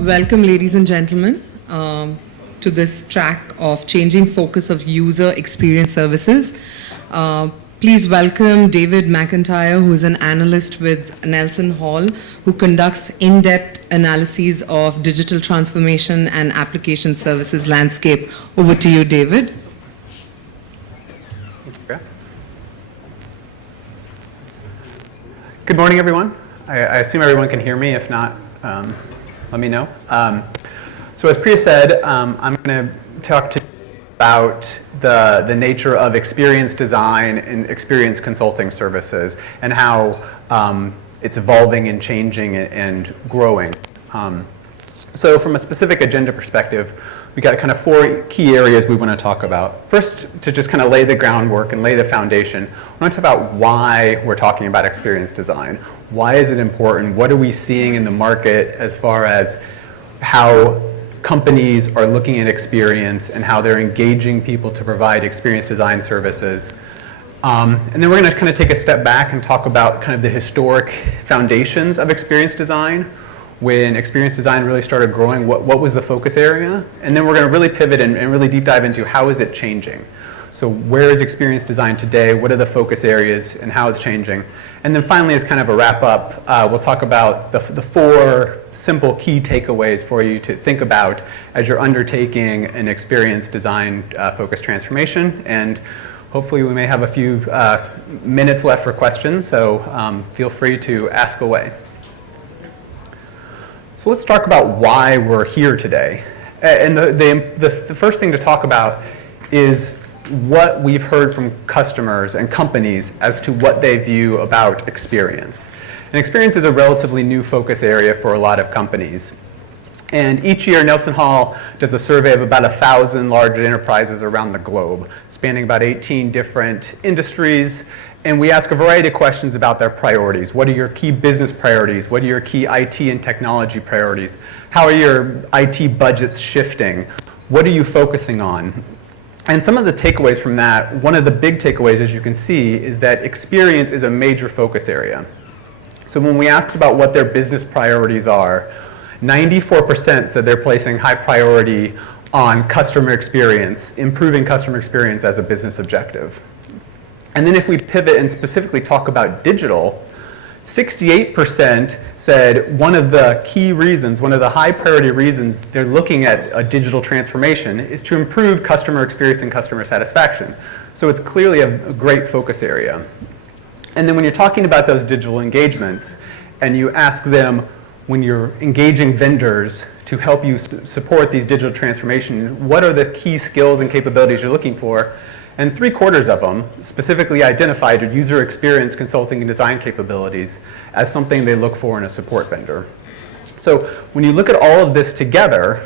Welcome, ladies and gentlemen, to this track of changing focus of user experience services. Please welcome David McIntire, who is an analyst with NelsonHall, who conducts in-depth analyses of digital transformation and application services landscape. Over to you, David. Okay. Good morning, everyone. I assume everyone can hear me. If not, let me know. So as Priya said, I'm going to talk to you about the nature of experience design and experience consulting services and how it's evolving and changing and growing. So from a specific agenda perspective, we got kind of 4 key areas we want to talk about. First, to just kind of lay the groundwork and lay the foundation, we want to talk about why we're talking about experience design. Why is it important? What are we seeing in the market as far as how companies are looking at experience and how they're engaging people to provide experience design services. And then we're going to kind of take a step back and talk about kind of the historic foundations of experience design. When experience design really started growing, what was the focus area? And then we're going to really pivot and really deep dive into how is it changing. So where is experience design today? What are the focus areas and how it's changing? And then finally, as kind of a wrap up, we'll talk about the 4 simple key takeaways for you to think about as you're undertaking an experience design focused transformation. And hopefully we may have a few minutes left for questions, so feel free to ask away. So let's talk about why we're here today. And the first thing to talk about is what we've heard from customers and companies as to what they view about experience. And experience is a relatively new focus area for a lot of companies. And each year, NelsonHall does a survey of about 1,000 large enterprises around the globe, spanning about 18 different industries. And we ask a variety of questions about their priorities. What are your key business priorities? What are your key IT and technology priorities? How are your IT budgets shifting? What are you focusing on? And some of the takeaways from that, one of the big takeaways, as you can see, is that experience is a major focus area. So when we asked about what their business priorities are, 94% said they're placing high priority on customer experience, improving customer experience as a business objective. And then if we pivot and specifically talk about digital, 68% said one of the key reasons, one of the high priority reasons they're looking at a digital transformation is to improve customer experience and customer satisfaction. So it's clearly a great focus area. And then when you're talking about those digital engagements and you ask them when you're engaging vendors to help you support these digital transformation, what are the key skills and capabilities you're looking for? And 3/4 of them specifically identified user experience consulting and design capabilities as something they look for in a support vendor. So when you look at all of this together,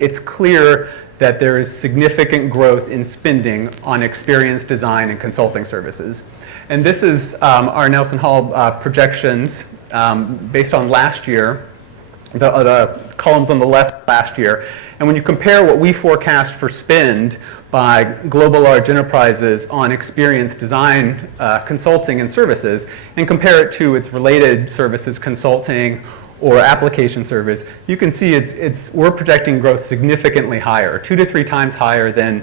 it's clear that there is significant growth in spending on experience design and consulting services. And this is our NelsonHall projections based on last year, the columns on the left last year. And when you compare what we forecast for spend by global large enterprises on experience design, consulting, and services, and compare it to its related services, consulting or application service, you can see we're projecting growth significantly higher, 2 to 3 times higher than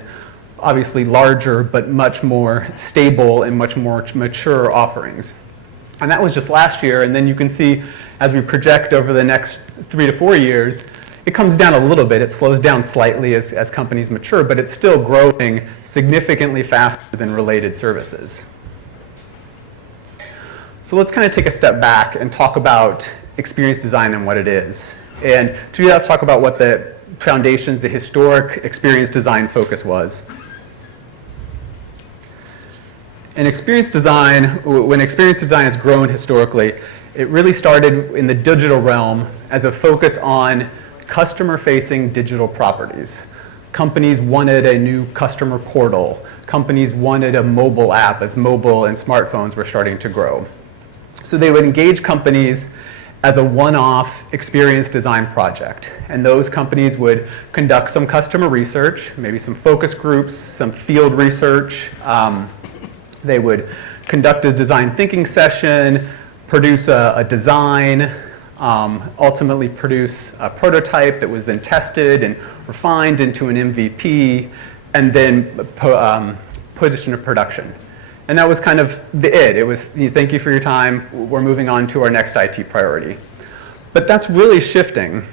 obviously larger but much more stable and much more mature offerings. And that was just last year, and then you can see as we project over the next 3 to 4 years, it comes down a little bit. It slows down slightly as companies mature, but it's still growing significantly faster than related services. So let's kind of take a step back and talk about experience design and what it is. And to do that, let's talk about what the foundations, the historic experience design focus was. In experience design, when experience design has grown historically, it really started in the digital realm as a focus on customer-facing digital properties. Companies wanted a new customer portal. Companies wanted a mobile app as mobile and smartphones were starting to grow. So they would engage companies as a one-off experience design project. And those companies would conduct some customer research, maybe some focus groups, some field research. They would conduct a design thinking session, produce a design, ultimately produce a prototype that was then tested and refined into an MVP, and then put into production. And that was kind of it was, thank you for your time, we're moving on to our next IT priority. But that's really shifting.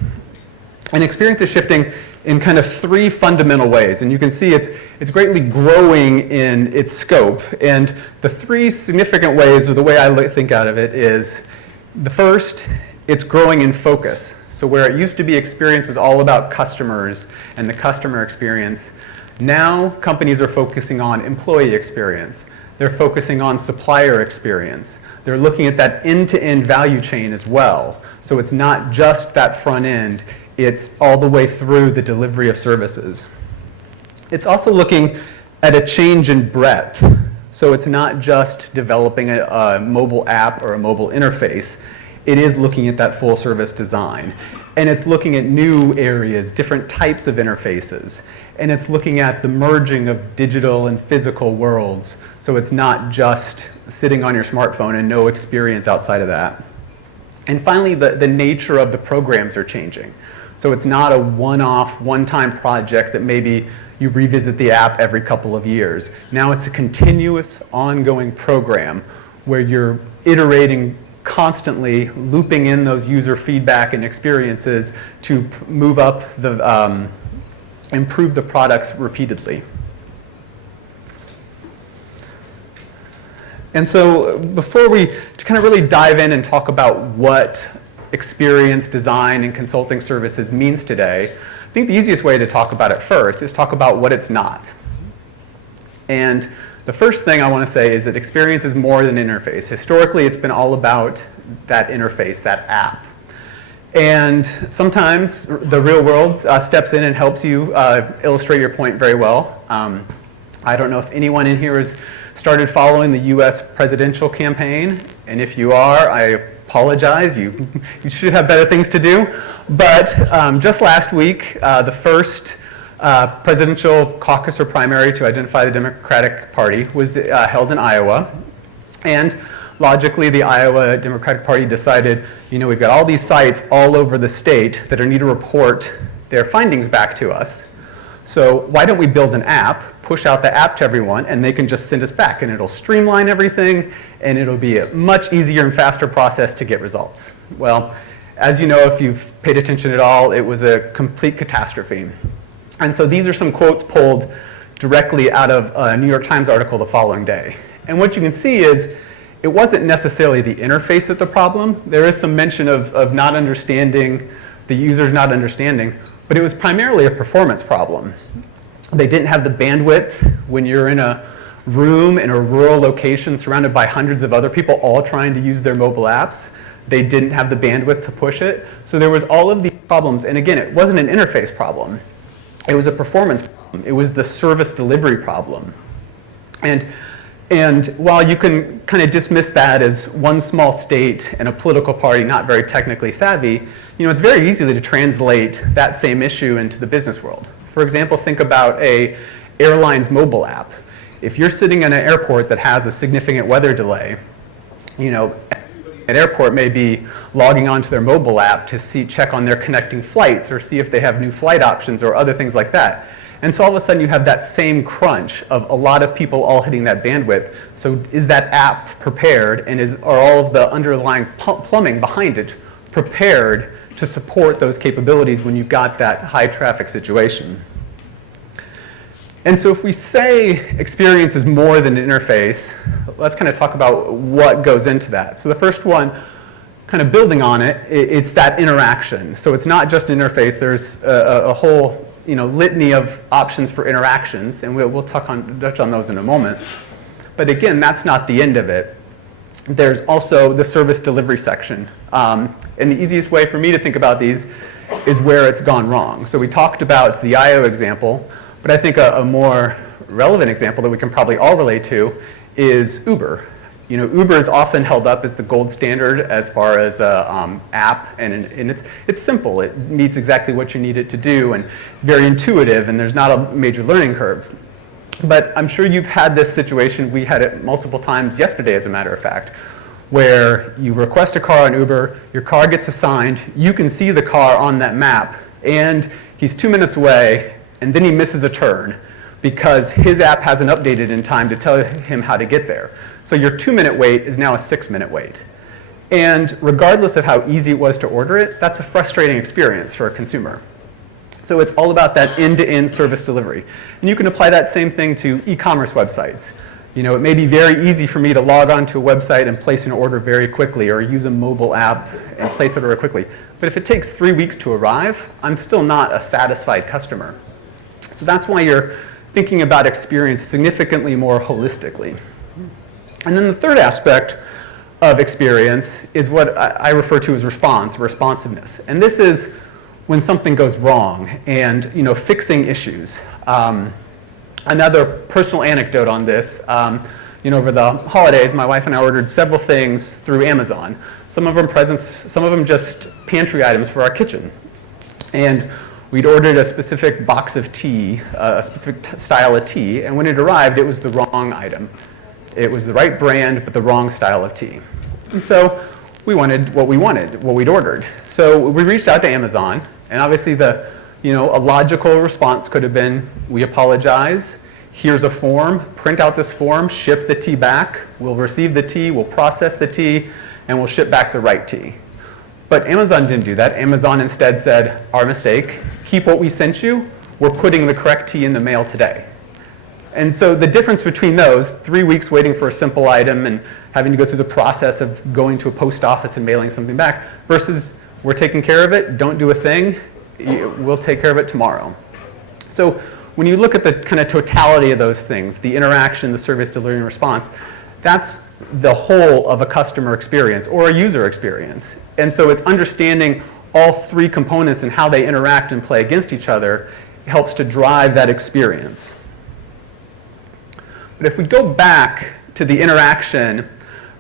And experience is shifting in kind of three fundamental ways. And you can see it's greatly growing in its scope. And the three significant ways, or the way I think out of it, is the first, it's growing in focus. So where it used to be experience was all about customers and the customer experience, now companies are focusing on employee experience. They're focusing on supplier experience. They're looking at that end-to-end value chain as well. So it's not just that front end, it's all the way through the delivery of services. It's also looking at a change in breadth. So it's not just developing a mobile app or a mobile interface. It is looking at that full service design. And it's looking at new areas, different types of interfaces. And it's looking at the merging of digital and physical worlds. So it's not just sitting on your smartphone and no experience outside of that. And finally, the nature of the programs are changing. So it's not a one-off, one-time project that maybe you revisit the app every couple of years. Now it's a continuous, ongoing program where you're iterating constantly, looping in those user feedback and experiences to move up the, improve the products repeatedly. And so before we kind of really dive in and talk about what experience, design, and consulting services means today, I think the easiest way to talk about it first is talk about what it's not. And the first thing I want to say is that experience is more than interface. Historically, it's been all about that interface, that app. And sometimes the real world steps in and helps you illustrate your point very well. I don't know if anyone in here has started following the US presidential campaign, and if you are, I apologize, you should have better things to do. But just last week, the first presidential caucus or primary to identify the Democratic Party was held in Iowa. And logically, the Iowa Democratic Party decided, we've got all these sites all over the state that need to report their findings back to us. So why don't we build an app, push out the app to everyone, and they can just send us back, and it'll streamline everything, and it'll be a much easier and faster process to get results. Well, as you know, if you've paid attention at all, it was a complete catastrophe. And so these are some quotes pulled directly out of a New York Times article the following day. And what you can see is it wasn't necessarily the interface that's the problem. There is some mention of not understanding, the users not understanding, but it was primarily a performance problem. They didn't have the bandwidth when you're in a room in a rural location surrounded by hundreds of other people all trying to use their mobile apps. They didn't have the bandwidth to push it. So there was all of these problems. And again, it wasn't an interface problem. It was a performance problem. It was the service delivery problem. And while you can kind of dismiss that as one small state and a political party not very technically savvy, it's very easy to translate that same issue into the business world. For example, think about an airline's mobile app. If you're sitting in an airport that has a significant weather delay, everybody at airport may be logging onto their mobile app to check on their connecting flights or see if they have new flight options or other things like that. And so all of a sudden you have that same crunch of a lot of people all hitting that bandwidth. So is that app prepared, and are all of the underlying plumbing behind it prepared to support those capabilities when you've got that high traffic situation? And so if we say experience is more than an interface, let's kind of talk about what goes into that. So the first one, kind of building on it, it's that interaction. So it's not just an interface. There's a whole litany of options for interactions, and we'll touch on those in a moment. But again, that's not the end of it. There's also the service delivery section. And the easiest way for me to think about these is where it's gone wrong. So we talked about the IO example, but I think a more relevant example that we can probably all relate to is Uber. Uber is often held up as the gold standard as far as an app, and it's simple. It meets exactly what you need it to do, and it's very intuitive, and there's not a major learning curve. But I'm sure you've had this situation. We had it multiple times yesterday, as a matter of fact, where you request a car on Uber, your car gets assigned, you can see the car on that map, and he's 2 minutes away, and then he misses a turn because his app hasn't updated in time to tell him how to get there. So your 2-minute wait is now a 6-minute wait. And regardless of how easy it was to order it, that's a frustrating experience for a consumer. So it's all about that end-to-end service delivery. And you can apply that same thing to e-commerce websites. You know, it may be very easy for me to log onto a website and place an order very quickly, or use a mobile app and place an order quickly. But if it takes 3 weeks to arrive, I'm still not a satisfied customer. So that's why you're thinking about experience significantly more holistically. And then the third aspect of experience is what I refer to as responsiveness. And this is when something goes wrong and, you know, fixing issues. Another personal anecdote on this, you know, over the holidays, my wife and I ordered several things through Amazon. Some of them presents, some of them just pantry items for our kitchen. And we'd ordered a specific box of tea, a specific style of tea, and when it arrived, it was the wrong item. It was the right brand, but the wrong style of tea. And so we wanted, what we'd ordered. So we reached out to Amazon, and obviously a logical response could have been, we apologize, here's a form, print out this form, ship the tea back, we'll receive the tea, we'll process the tea, and we'll ship back the right tea. But Amazon didn't do that. Amazon instead said, our mistake, keep what we sent you, we're putting the correct tea in the mail today. And so the difference between those, 3 weeks waiting for a simple item and having to go through the process of going to a post office and mailing something back, versus we're taking care of it, don't do a thing, we'll take care of it tomorrow. So when you look at the kind of totality of those things, the interaction, the service delivery and response, that's the whole of a customer experience or a user experience. And so it's understanding all three components and how they interact and play against each other helps to drive that experience. But if we go back to the interaction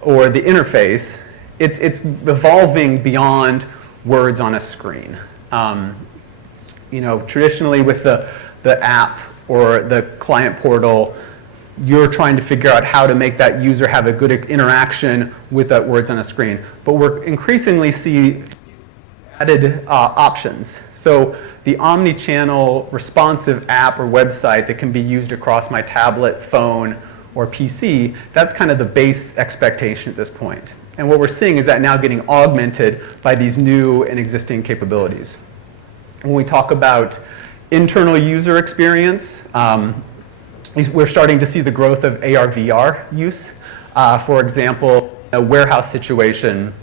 or the interface, it's evolving beyond words on a screen. You know, traditionally with the app or the client portal, you're trying to figure out how to make that user have a good interaction with that words on a screen. But we're increasingly see added options. So the omni-channel responsive app or website that can be used across my tablet, phone, or PC, that's kind of the base expectation at this point. And what we're seeing is that now getting augmented by these new and existing capabilities. When we talk about internal user experience, we're starting to see the growth of AR/VR use. For example, a warehouse situation,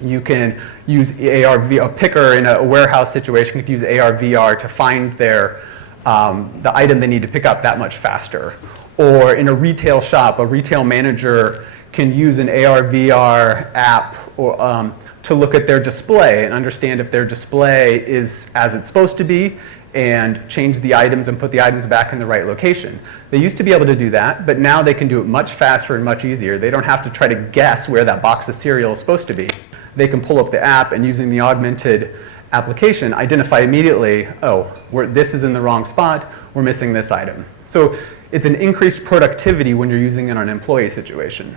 you can use AR/VR. A picker in a warehouse situation can use AR/VR to find the item they need to pick up that much faster. Or in a retail shop, a retail manager can use an AR/VR app or, to look at their display and understand if their display is as it's supposed to be and change the items and put the items back in the right location. They used to be able to do that, but now they can do it much faster and much easier. They don't have to try to guess where that box of cereal is supposed to be. They can pull up the app and using the augmented application, identify immediately, oh, this is in the wrong spot, we're missing this item. So it's an increased productivity when you're using it on an employee situation.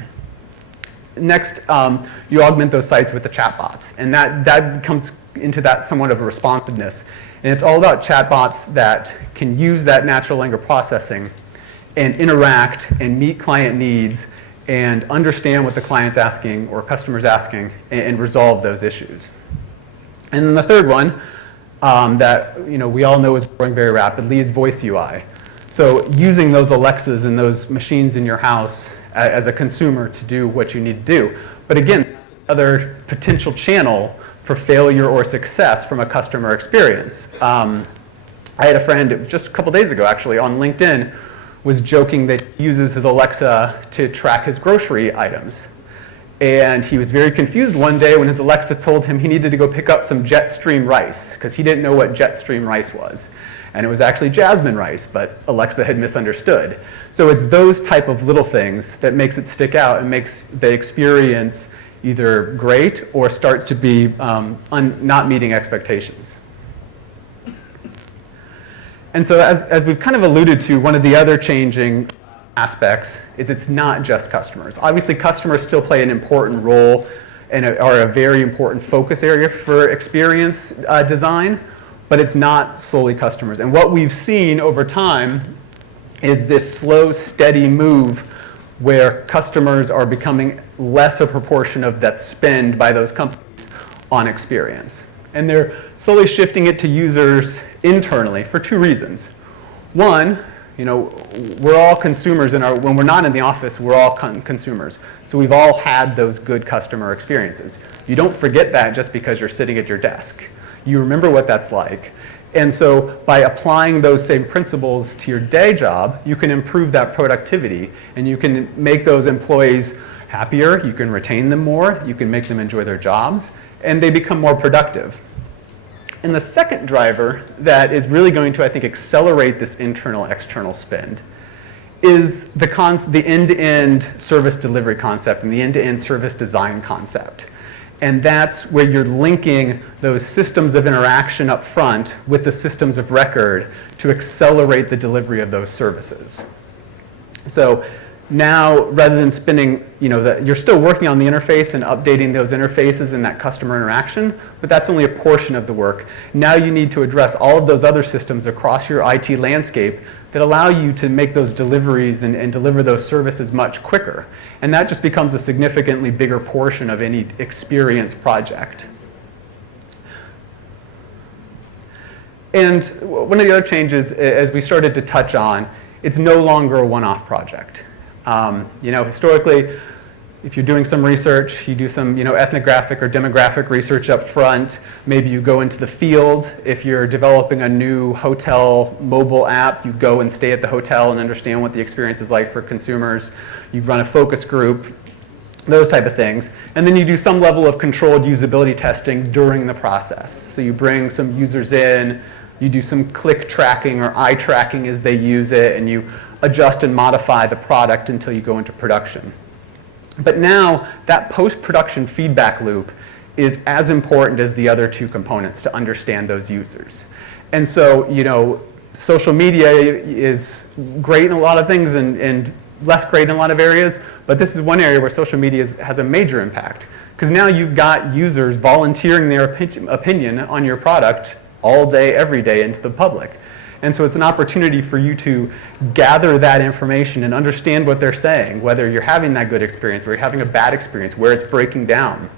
Next, you augment those sites with the chatbots, and that comes into that somewhat of a responsiveness. And it's all about chatbots that can use that natural language processing and interact and meet client needs and understand what the client's asking or customer's asking and resolve those issues. And then the third one that we all know is growing very rapidly is voice UI. So using those Alexas and those machines in your house as a consumer to do what you need to do. But again, another potential channel for failure or success from a customer experience. I had a friend just a couple days ago actually on LinkedIn was joking that he uses his Alexa to track his grocery items. And he was very confused one day when his Alexa told him he needed to go pick up some Jetstream rice because he didn't know what Jetstream rice was. And it was actually jasmine rice, but Alexa had misunderstood. So it's those type of little things that makes it stick out and makes the experience either great or starts to be not meeting expectations. And so as we've kind of alluded to, one of the other changing aspects is it's not just customers. Obviously, customers still play an important role and are a very important focus area for experience design, but it's not solely customers. And what we've seen over time is this slow, steady move where customers are becoming less a proportion of that spend by those companies on experience. And they're slowly shifting it to users internally for two reasons. One, we're all consumers when we're not in the office, we're all consumers. So we've all had those good customer experiences. You don't forget that just because you're sitting at your desk. You remember what that's like. And so by applying those same principles to your day job, you can improve that productivity and you can make those employees happier, you can retain them more, you can make them enjoy their jobs, and they become more productive. And the second driver that is really going to, I think, accelerate this internal-external spend is the end-to-end service delivery concept and the end-to-end service design concept. And that's where you're linking those systems of interaction up front with the systems of record to accelerate the delivery of those services. So now, rather than spending, you're still working on the interface and updating those interfaces and that customer interaction, but that's only a portion of the work. Now you need to address all of those other systems across your IT landscape that allow you to make those deliveries and deliver those services much quicker. And that just becomes a significantly bigger portion of any experience project. And one of the other changes, as we started to touch on, it's no longer a one-off project. Historically, if you're doing some research, you do some ethnographic or demographic research up front. Maybe you go into the field. If you're developing a new hotel mobile app, you go and stay at the hotel and understand what the experience is like for consumers. You run a focus group, those type of things. And then you do some level of controlled usability testing during the process. So you bring some users in, you do some click tracking or eye tracking as they use it, and you adjust and modify the product until you go into production. But now that post-production feedback loop is as important as the other two components to understand those users. And so, social media is great in a lot of things and less great in a lot of areas, but this is one area where social media has a major impact. Because now you've got users volunteering their opinion on your product all day, every day into the public. And so it's an opportunity for you to gather that information and understand what they're saying, whether you're having that good experience or you're having a bad experience, where it's breaking down.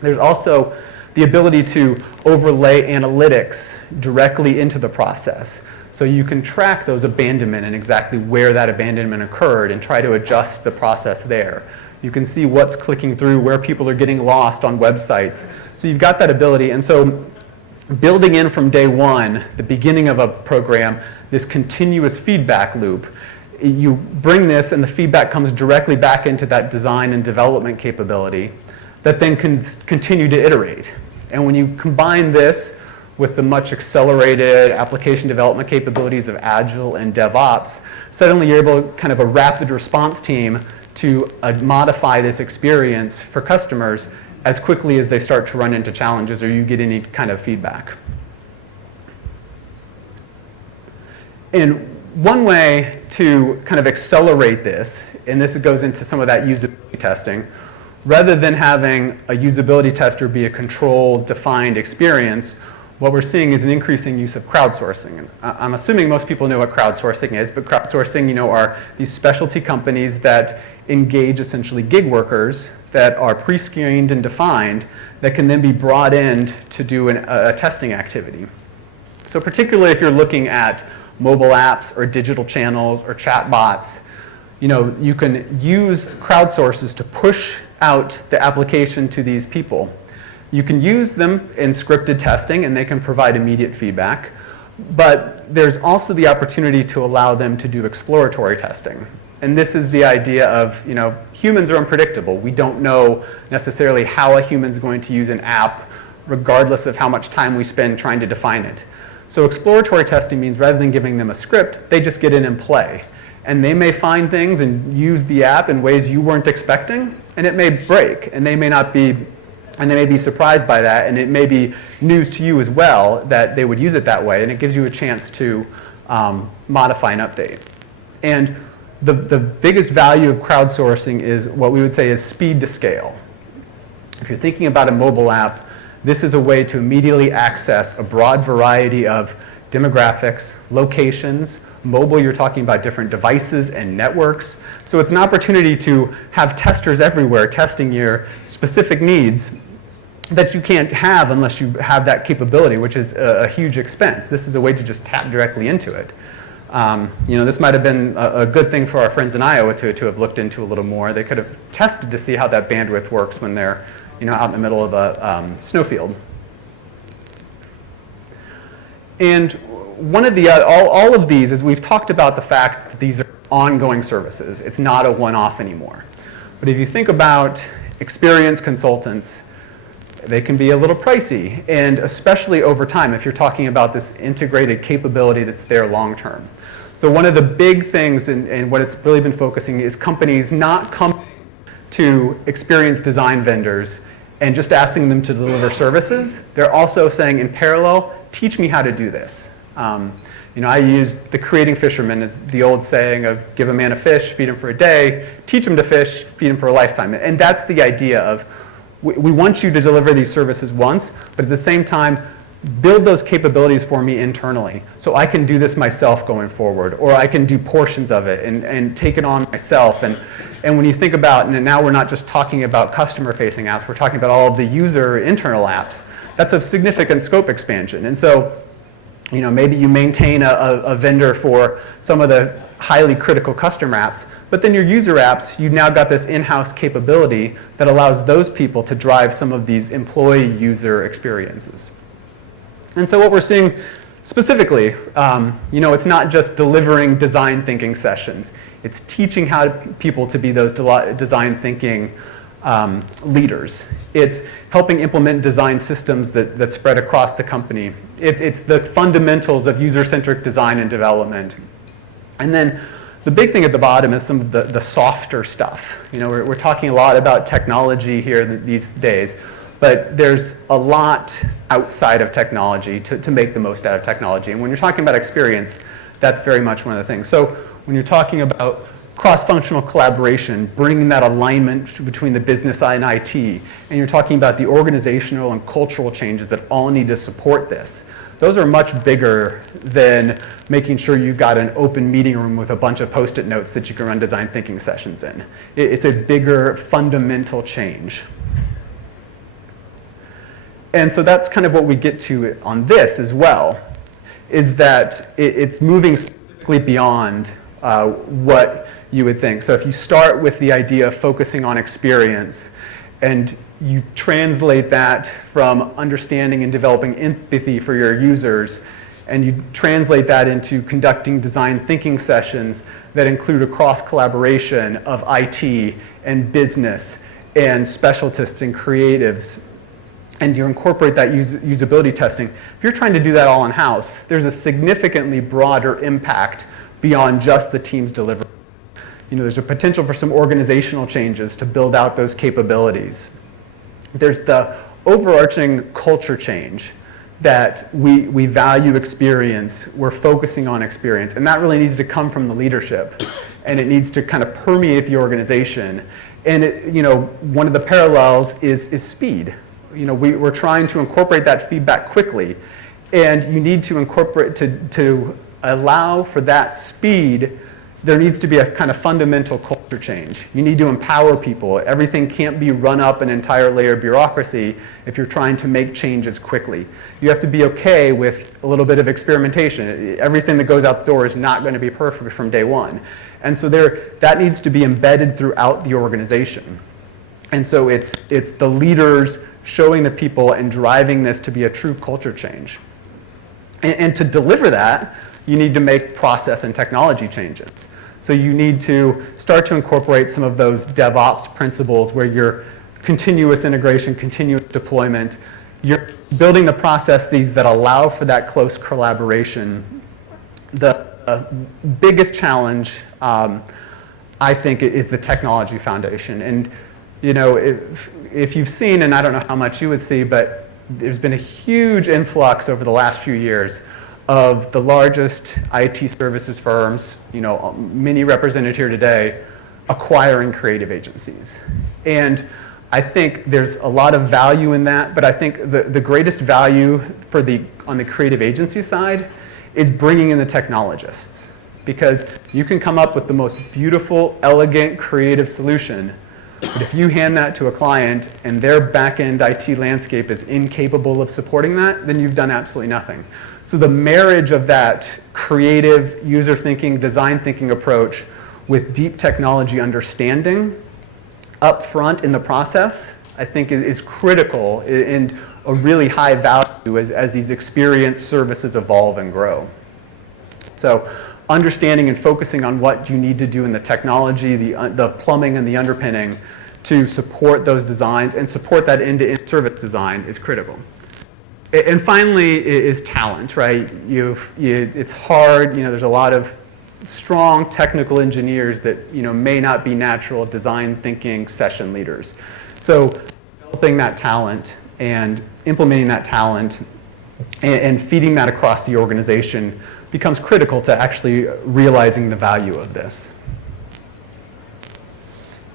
There's also the ability to overlay analytics directly into the process. So you can track those abandonment and exactly where that abandonment occurred and try to adjust the process there. You can see what's clicking through, where people are getting lost on websites. So you've got that ability. And so building in from day one, the beginning of a program, this continuous feedback loop, you bring this and the feedback comes directly back into that design and development capability that then can continue to iterate. And when you combine this with the much accelerated application development capabilities of Agile and DevOps, suddenly you're able to kind of a rapid response team to modify this experience for customers as quickly as they start to run into challenges or you get any kind of feedback. And one way to kind of accelerate this, and this goes into some of that usability testing, rather than having a usability tester be a controlled, defined experience, what we're seeing is an increasing use of crowdsourcing. And I'm assuming most people know what crowdsourcing is, but crowdsourcing, are these specialty companies that engage essentially gig workers that are pre-screened and defined that can then be brought in to do a testing activity. So particularly if you're looking at mobile apps or digital channels or chat bots, you can use crowdsources to push out the application to these people. You can use them in scripted testing and they can provide immediate feedback, but there's also the opportunity to allow them to do exploratory testing. And this is the idea of, humans are unpredictable. We don't know necessarily how a human's going to use an app regardless of how much time we spend trying to define it. So exploratory testing means rather than giving them a script, they just get in and play. And they may find things and use the app in ways you weren't expecting, and it may break, and they may be surprised by that, and it may be news to you as well that they would use it that way, and it gives you a chance to modify and update. And the biggest value of crowdsourcing is what we would say is speed to scale. If you're thinking about a mobile app, this is a way to immediately access a broad variety of demographics, locations. Mobile, you're talking about different devices and networks. So it's an opportunity to have testers everywhere testing your specific needs that you can't have unless you have that capability, which is a huge expense. This is a way to just tap directly into it. This might have been a good thing for our friends in Iowa to have looked into a little more. They could have tested to see how that bandwidth works when they're out in the middle of a snowfield. And one of the all of these is we've talked about the fact that these are ongoing services. It's not a one-off anymore. But if you think about experienced consultants, they can be a little pricey, and especially over time if you're talking about this integrated capability that's there long term. So one of the big things and what it's really been focusing is companies not coming to experienced design vendors and just asking them to deliver services. They're also saying in parallel, teach me how to do this. I use the creating fisherman as the old saying of give a man a fish, feed him for a day, teach him to fish, feed him for a lifetime. And that's the idea of we want you to deliver these services once, but at the same time, build those capabilities for me internally so I can do this myself going forward, or I can do portions of it and take it on myself. And when you think about, and now we're not just talking about customer-facing apps, we're talking about all of the user internal apps. That's a significant scope expansion. And so, maybe you maintain a vendor for some of the highly critical customer apps, but then your user apps, you've now got this in-house capability that allows those people to drive some of these employee user experiences. And so what we're seeing specifically, it's not just delivering design thinking sessions. It's teaching people to be those design thinking leaders. It's helping implement design systems that spread across the company. It's the fundamentals of user-centric design and development. And then the big thing at the bottom is some of the softer stuff. We're talking a lot about technology here these days, but there's a lot outside of technology to make the most out of technology. And when you're talking about experience, that's very much one of the things. So when you're talking about cross-functional collaboration, bringing that alignment between the business side and IT, and you're talking about the organizational and cultural changes that all need to support this, those are much bigger than making sure you've got an open meeting room with a bunch of Post-it notes that you can run design thinking sessions in. It's a bigger fundamental change. And so that's kind of what we get to on this as well, is that it's moving specifically beyond what you would think. So if you start with the idea of focusing on experience and you translate that from understanding and developing empathy for your users, and you translate that into conducting design thinking sessions that include a cross collaboration of IT and business and specialists and creatives, and you incorporate that usability testing, if you're trying to do that all in-house, there's a significantly broader impact beyond just the team's delivery. There's a potential for some organizational changes to build out those capabilities. There's the overarching culture change that we value experience, we're focusing on experience, and that really needs to come from the leadership, and it needs to kind of permeate the organization. And one of the parallels is speed. We're trying to incorporate that feedback quickly, and you need to incorporate to allow for that speed. There needs to be a kind of fundamental culture change. You need to empower people. Everything can't be run up an entire layer of bureaucracy if you're trying to make changes quickly. You have to be okay with a little bit of experimentation. Everything that goes out the door is not going to be perfect from day one. And so that needs to be embedded throughout the organization. And so it's the leaders showing the people and driving this to be a true culture change. And to deliver that, you need to make process and technology changes. So you need to start to incorporate some of those DevOps principles where you're continuous integration, continuous deployment. You're building the processes that allow for that close collaboration. The biggest challenge, I think, is the technology foundation. And if you've seen, and I don't know how much you would see, but there's been a huge influx over the last few years of the largest IT services firms, many represented here today, acquiring creative agencies. And I think there's a lot of value in that, but I think the greatest value on the creative agency side is bringing in the technologists. Because you can come up with the most beautiful, elegant, creative solution, but if you hand that to a client and their back-end IT landscape is incapable of supporting that, then you've done absolutely nothing. So the marriage of that creative, user thinking, design thinking approach with deep technology understanding up front in the process, I think is critical and a really high value as these experience services evolve and grow. So understanding and focusing on what you need to do in the technology, the plumbing and the underpinning to support those designs and support that end-to-end service design is critical. And finally is talent, right? It's hard, there's a lot of strong technical engineers that may not be natural design thinking session leaders. So developing that talent and implementing that talent and feeding that across the organization becomes critical to actually realizing the value of this.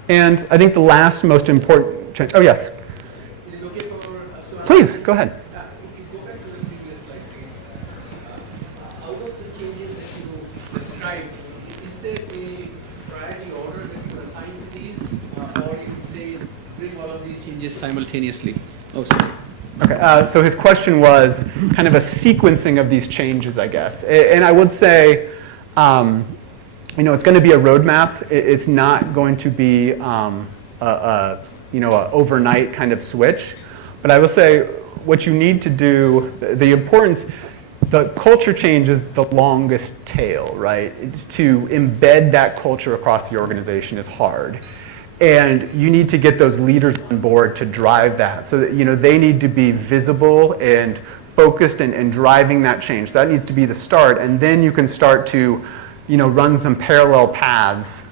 And I think the last most important change, oh yes. Is it okay for us to ask? Please, go ahead. If you go back to the previous slide, out of the changes that you described, is there a priority order that you assign to these, or you say bring all of these changes simultaneously? Oh, sorry. Okay, so his question was kind of a sequencing of these changes, I guess. And I would say, it's going to be a roadmap. It's not going to be a overnight kind of switch. But I will say what you need to do, the culture change is the longest tail, right? It's to embed that culture across the organization is hard. And you need to get those leaders on board to drive that. So that they need to be visible and focused and driving that change. So that needs to be the start. And then you can start to run some parallel paths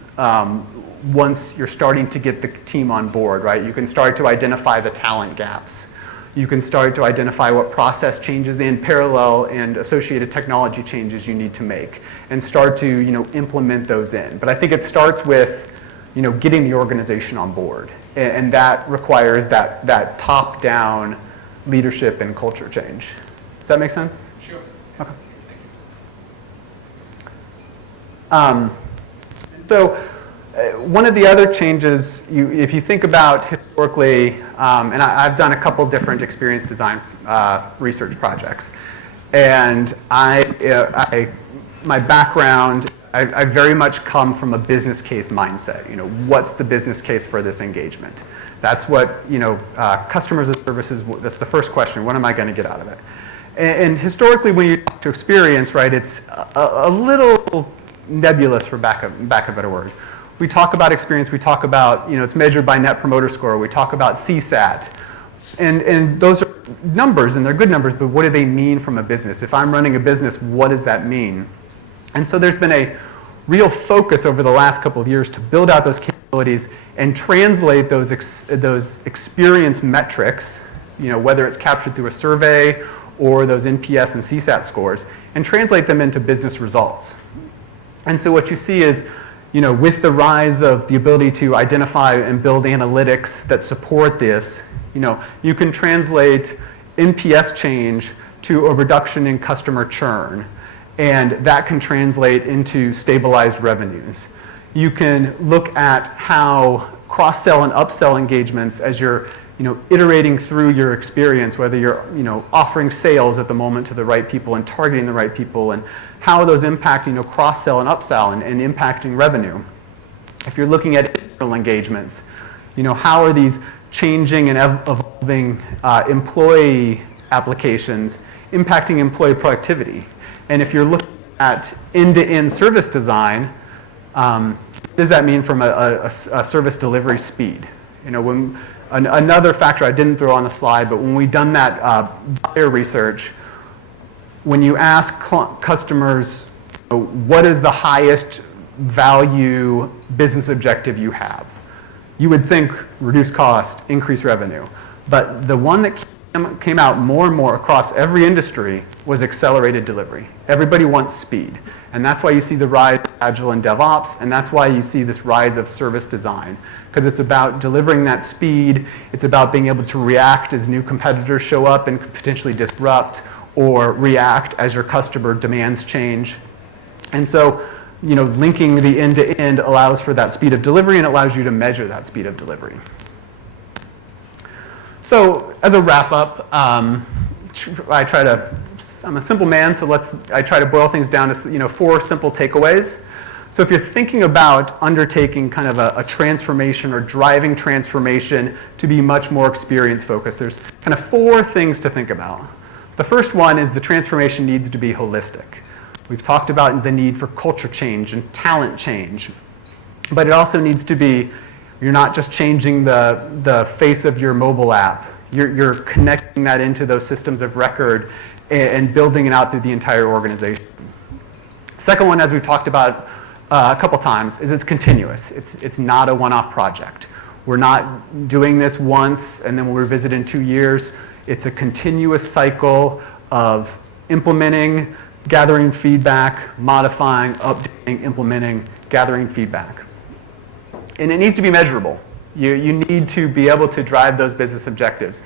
once you're starting to get the team on board, right? You can start to identify the talent gaps. You can start to identify what process changes in parallel and associated technology changes you need to make and start to implement those in. But I think it starts with getting the organization on board. And that requires that top-down leadership and culture change. Does that make sense? Sure. Okay. So one of the other changes, if you think about historically, and I've done a couple different experience design research projects, and my background, I very much come from a business case mindset. What's the business case for this engagement? That's what, customers and services, that's the first question. What am I going to get out of it? And historically, when you talk to experience, right, it's a little nebulous, for back of a better word. We talk about experience, we talk about, it's measured by Net Promoter Score, we talk about CSAT. And those are numbers, and they're good numbers, but what do they mean from a business? If I'm running a business, what does that mean? And so there's been a real focus over the last couple of years to build out those capabilities and translate those experience metrics, whether it's captured through a survey or those NPS and CSAT scores, and translate them into business results. And so what you see is, with the rise of the ability to identify and build analytics that support this, you can translate NPS change to a reduction in customer churn. And that can translate into stabilized revenues. You can look at how cross-sell and upsell engagements as you're iterating through your experience, whether you're offering sales at the moment to the right people and targeting the right people, and how those impact cross-sell and upsell and impacting revenue. If you're looking at internal engagements, how are these changing and evolving employee applications impacting employee productivity? And if you're looking at end-to-end service design, what does that mean from a service delivery speed? Another factor I didn't throw on the slide, but when we've done that buyer research, when you ask customers, what is the highest value business objective you have? You would think reduce cost, increase revenue. But the one that keeps came out more and more across every industry was accelerated delivery. Everybody wants speed. And that's why you see the rise of Agile and DevOps, and that's why you see this rise of service design. Because it's about delivering that speed, it's about being able to react as new competitors show up and potentially disrupt, or react as your customer demands change. And so, linking the end-to-end allows for that speed of delivery and allows you to measure that speed of delivery. So, as a wrap-up, I'm a simple man, so I try to boil things down to 4 simple takeaways. So if you're thinking about undertaking kind of a transformation or driving transformation to be much more experience focused, there's kind of 4 things to think about. The first one is the transformation needs to be holistic. We've talked about the need for culture change and talent change, but it also needs to be, you're not just changing the face of your mobile app, you're connecting that into those systems of record and building it out through the entire organization. Second one, as we've talked about a couple times, is it's continuous. It's not a one-off project. We're not doing this once and then we'll revisit in 2 years. It's a continuous cycle of implementing, gathering feedback, modifying, updating, implementing, gathering feedback. And it needs to be measurable. You need to be able to drive those business objectives.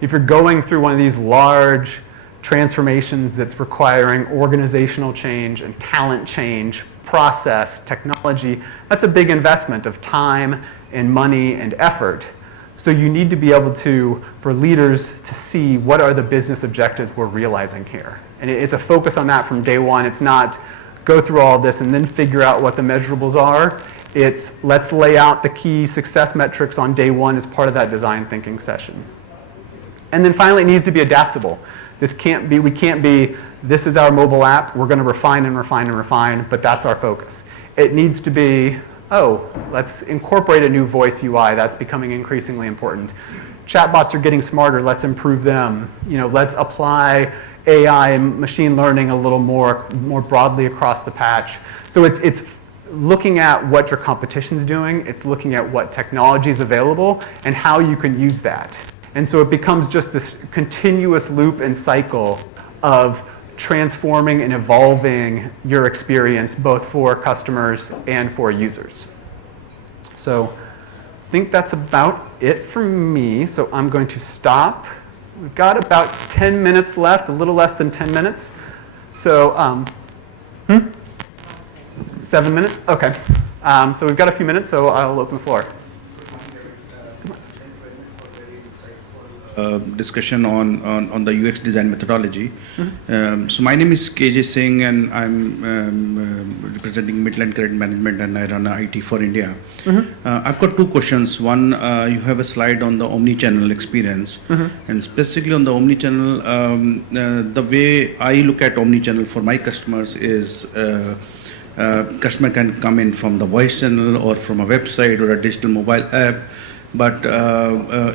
If you're going through one of these large transformations that's requiring organizational change and talent change, process, technology, that's a big investment of time and money and effort. So you need to be able to, for leaders, to see what are the business objectives we're realizing here. And it's a focus on that from day one. It's not go through all of this and then figure out what the measurables are. It's let's lay out the key success metrics on day one as part of that design thinking session. And then finally, it needs to be adaptable. We can't be, this is our mobile app, we're going to refine and refine and refine, but that's our focus. It needs to be, let's incorporate a new voice UI. That's becoming increasingly important. Chatbots are getting smarter. Let's improve them. Let's apply AI and machine learning a little more broadly across the patch. So it's looking at what your competition's doing. It's looking at what technology is available and how you can use that. And so it becomes just this continuous loop and cycle of transforming and evolving your experience both for customers and for users. So I think that's about it for me. So I'm going to stop. We've got about 10 minutes left, a little less than 10 minutes. So, 7 minutes? Okay. So we've got a few minutes, so I'll open the floor. Discussion on the UX design methodology. So my name is KJ Singh and I'm representing Midland Credit Management and I run IT for India. I've got 2 questions. One, you have a slide on the omni-channel experience and specifically on the omni-channel, the way I look at omni-channel for my customers is customer can come in from the voice channel or from a website or a digital mobile app. But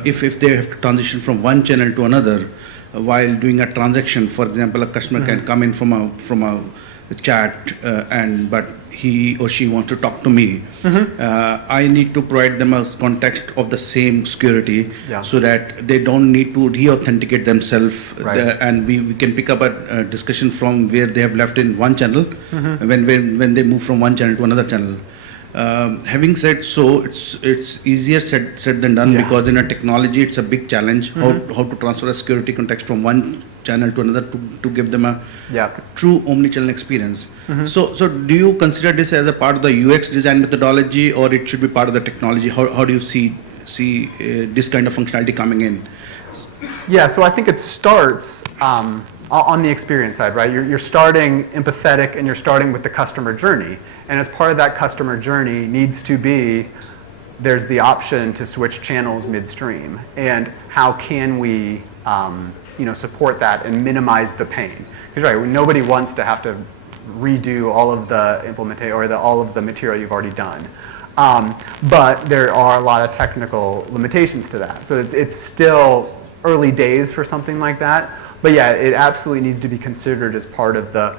if they have to transition from one channel to another while doing a transaction, for example, a customer can come in from a chat but he or she wants to talk to me. I need to provide them a context of the same security so that they don't need to re-authenticate themselves. Right. And we can pick up a discussion from where they have left in one channel when they move from one channel to another channel. Having said so, it's easier said than done because in a technology it's a big challenge how to transfer a security context from one channel to another to give them a true omni-channel experience. So do you consider this as a part of the UX design methodology or it should be part of the technology? How do you see this kind of functionality coming in? Yeah, so I think it starts on the experience side, right? You're starting empathetic and you're starting with the customer journey. And as part of that customer journey needs to be, there's the option to switch channels midstream. And how can we support that and minimize the pain? Because nobody wants to have to redo all of the implementation or all of the material you've already done. But there are a lot of technical limitations to that. So it's still early days for something like that. But yeah, it absolutely needs to be considered as part of the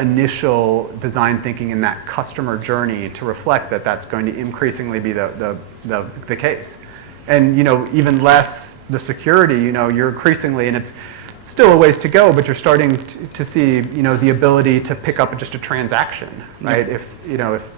initial design thinking in that customer journey to reflect that that's going to increasingly be the case. and even less the security. You're increasingly, and it's still a ways to go, but you're starting to see the ability to pick up just a transaction, right? If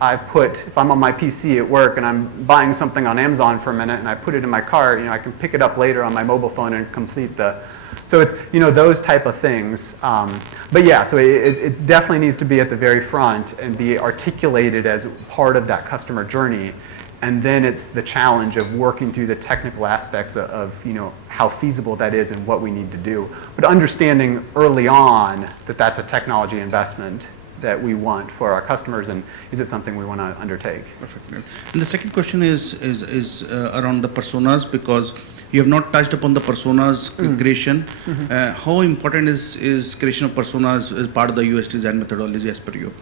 I'm on my PC at work and I'm buying something on Amazon for a minute and I put it in my cart, I can pick it up later on my mobile phone and complete the. So it's those type of things. But yeah, so it definitely needs to be at the very front and be articulated as part of that customer journey. And then it's the challenge of working through the technical aspects of how feasible that is and what we need to do. But understanding early on that that's a technology investment that we want for our customers, and is it something we want to undertake? Perfect. And the second question is around the personas, because you have not touched upon the personas creation. How important is creation of personas as part of the UX design methodology as per you?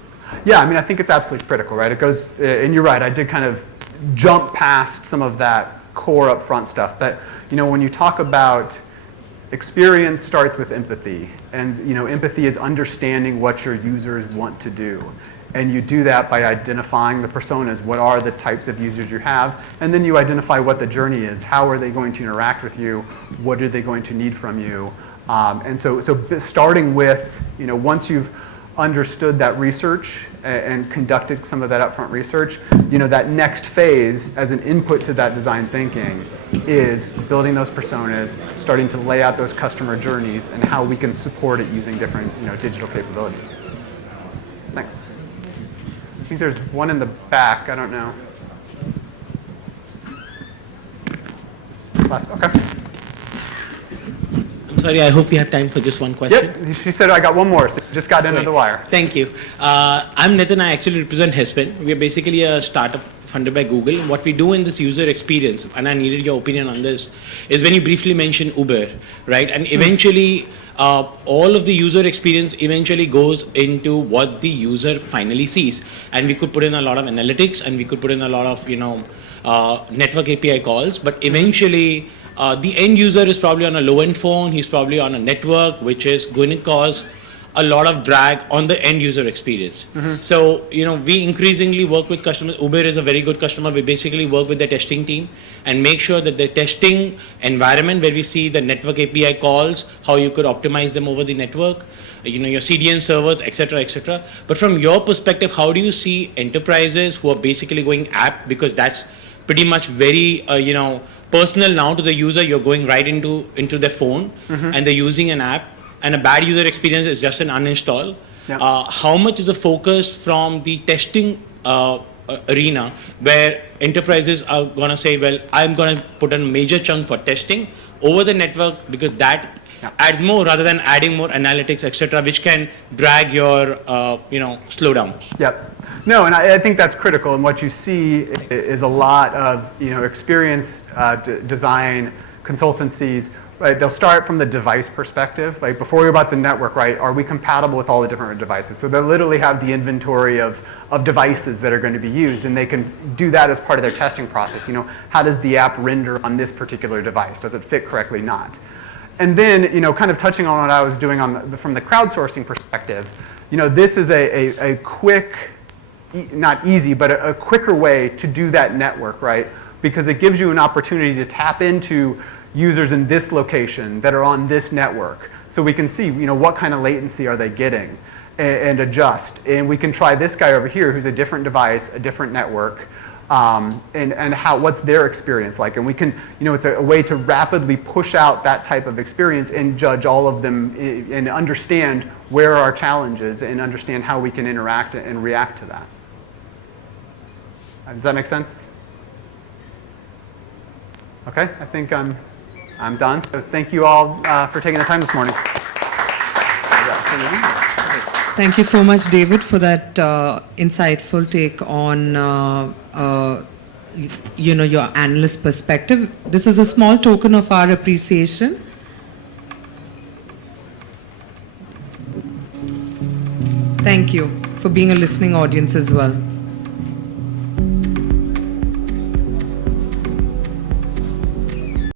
Yeah, I think it's absolutely critical, right? It goes, and you're right, I did kind of jump past some of that core upfront stuff. But when you talk about experience, starts with empathy, and empathy is understanding what your users want to do, and you do that by identifying the personas. What are the types of users you have, and then you identify what the journey is. How are they going to interact with you? What are they going to need from you? And so starting with once you've understood that research and conducted some of that upfront research, that next phase as an input to that design thinking is building those personas, starting to lay out those customer journeys and how we can support it using different digital capabilities. Thanks. I think there's one in the back. I don't know. Last, okay. Sorry, I hope we have time for just one question. Yep, she said I got one more, so you just got into the wire. Thank you. I'm Nitin, I actually represent Hespin. We are basically a startup funded by Google. What we do in this user experience, and I needed your opinion on this, is when you briefly mentioned Uber, right? And eventually, all of the user experience eventually goes into what the user finally sees. And we could put in a lot of analytics, and we could put in a lot of, network API calls, but eventually, the end user is probably on a low-end phone. He's probably on a network, which is going to cause a lot of drag on the end user experience. So, we increasingly work with customers. Uber is a very good customer. We basically work with the testing team and make sure that the testing environment where we see the network API calls, how you could optimize them over the network, your CDN servers, et cetera, But from your perspective, how do you see enterprises who are basically going app, because that's pretty much very, personal now to the user. You're going right into their phone and they're using an app, and a bad user experience is just an uninstall. Yep. How much is the focus from the testing arena where enterprises are going to say, well, I'm going to put a major chunk for testing over the network because that adds more rather than adding more analytics, etc., which can drag your slowdowns. Yep. No, and I think that's critical. And what you see is a lot of experience design consultancies. Right, they'll start from the device perspective. Like before we about the network, right? Are we compatible with all the different devices? So they'll literally have the inventory of devices that are going to be used, and they can do that as part of their testing process. How does the app render on this particular device? Does it fit correctly? Not. And then, kind of touching on what I was doing from the crowdsourcing perspective, this is a quick, not easy, but a quicker way to do that network, right? Because it gives you an opportunity to tap into users in this location that are on this network. So we can see, what kind of latency are they getting and adjust. And we can try this guy over here who's a different device, a different network, and what's their experience like. And we can, it's a way to rapidly push out that type of experience and judge all of them and understand where are our challenges and understand how we can interact and react to that. Does that make sense? Okay, I think I'm done. So thank you all for taking the time this morning. Thank you so much, David, for that insightful take on your analyst perspective. This is a small token of our appreciation. Thank you for being a listening audience as well.